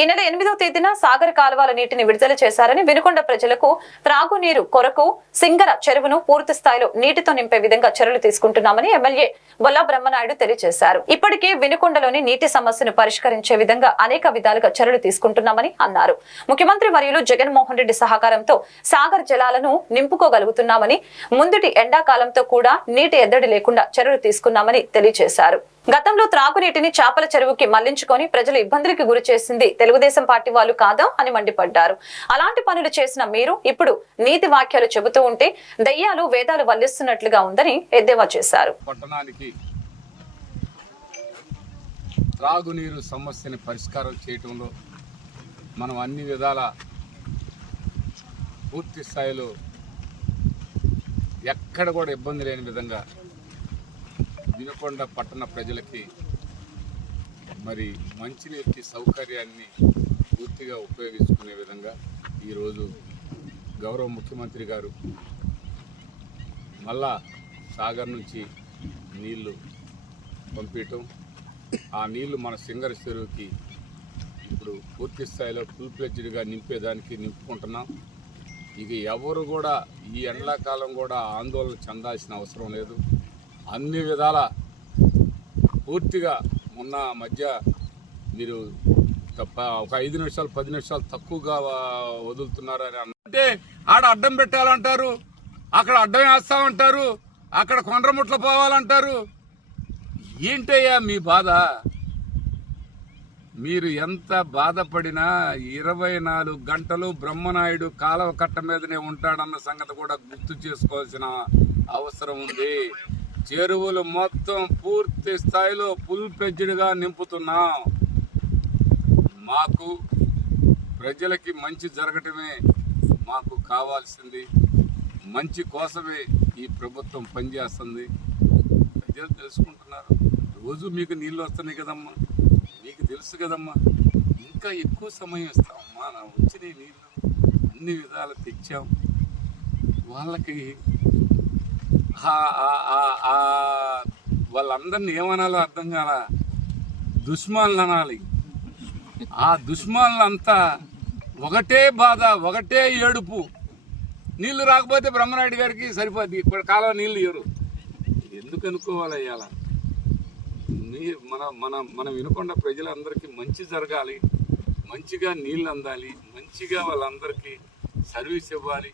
ఈ నెల ఎనిమిదవ తేదీన సాగర కాలువల నీటిని విడుదల చేశారని వినుకొండ ప్రజలకు త్రాగునీరు కొరకు సింగర చెరువును పూర్తి స్థాయిలో నీటితో నింపే విధంగా చర్యలు తీసుకుంటున్నామని ఎమ్మెల్యే బొల్లా బ్రహ్మనాయుడు తెలియజేశారు. ఇప్పటికే వినుకొండలోని నీటి సమస్యను పరిష్కరించే విధంగా అనేక విధాలుగా చర్యలు తీసుకుంటున్నామని అన్నారు. ముఖ్యమంత్రి వర్యులు జగన్మోహన్ రెడ్డి సహకారంతో సాగర్ జలాలను నింపుకోగలుగుతున్నామని ముందుటి ఎండాకాలంతో కూడా నీటి ఎద్దడి లేకుండా చర్యలు తీసుకున్నామని తెలియజేశారు. గతంలో త్రాగునీటిని చేపల చెరువుకి మళ్ళించుకొని ప్రజలు ఇబ్బందులకు గురి చేసింది తెలుగుదేశం పార్టీ వాళ్ళు కాదా అని మండిపడ్డారు. అలాంటి పనులు చేసిన మీరు ఇప్పుడు నీతి వాక్యాలు చెబుతూ ఉంటే దయ్యాలు వేదాలు వల్లిస్తున్నట్లుగా ఉందని ఎద్దేవా చేశారు. త్రాగునీరు సమస్యని పరిష్కారం చేయటంలో మనం అన్ని విధాల పూర్తి స్థాయిలో ఎక్కడ కూడా ఇబ్బంది లేని విధంగా వినుకొండ పట్టణ ప్రజలకి మరి మంచినీటి సౌకర్యాన్ని పూర్తిగా ఉపయోగించుకునే విధంగా ఈరోజు గౌరవ ముఖ్యమంత్రి గారు మళ్ళా సాగర్ నుంచి నీళ్ళు పంపించటం. ఆ నీళ్ళు మన సింగర్ చెరువుకి ఇప్పుడు పూర్తి స్థాయిలో ఫుల్ ప్లెజ్డ్గా నింపేదానికి నింపుకుంటున్నాం. ఇక ఎవరు కూడా ఈ ఎండాకాలం కూడా ఆందోళన చెందాల్సిన అవసరం లేదు. అన్ని విధాల పూర్తిగా మొన్న మధ్య మీరు తప్ప ఒక ఐదు నిమిషాలు పది నిమిషాలు తక్కువగా వదులుతున్నారని అంటే ఆడ అడ్డం పెట్టాలంటారు అక్కడ అడ్డం వేస్తామంటారు అక్కడ కొండ్రముట్లు పోవాలంటారు. ఏంటయ్యా మీ బాధ? మీరు ఎంత బాధపడినా ఇరవై నాలుగు గంటలు బ్రహ్మనాయుడు కాలవ కట్ట మీదనే ఉంటాడన్న సంగతి కూడా గుర్తు చేసుకోవాల్సిన అవసరం ఉంది. చెరువులు మొత్తం పూర్తి స్థాయిలో ఫుల్గా నింపుతున్నాం. మాకు ప్రజలకి మంచి జరగటమే మాకు కావాల్సింది. మంచి కోసమే ఈ ప్రభుత్వం పనిచేస్తుంది. ప్రజలు తెలుసుకుంటున్నారు. రోజు మీకు నీళ్ళు వస్తున్నాయి కదమ్మా. మీకు తెలుసు కదమ్మా. ఇంకా ఎక్కువ సమయం ఇస్తామమ్మా నా వచ్చిన నీళ్ళు అన్ని విధాలు తెచ్చాం. వాళ్ళకి వాళ్ళందరినీ ఏమనాలో అర్థం కాల? దుష్మాన్లు అనాలి. ఆ దుష్మాన్లంతా ఒకటే బాధ ఒకటే ఏడుపు. నీళ్ళు రాకపోతే బ్రహ్మనాయుడు గారికి సరిపోద్ది. ఇప్పుడు కాలం నీళ్ళు ఇవ్వరు ఎందుకు అనుకోవాలి అయ్యాల? నీ మన మన మన వినకొండ ప్రజలందరికీ మంచి జరగాలి. మంచిగా నీళ్ళు అందాలి. మంచిగా వాళ్ళందరికీ సర్వీస్ ఇవ్వాలి.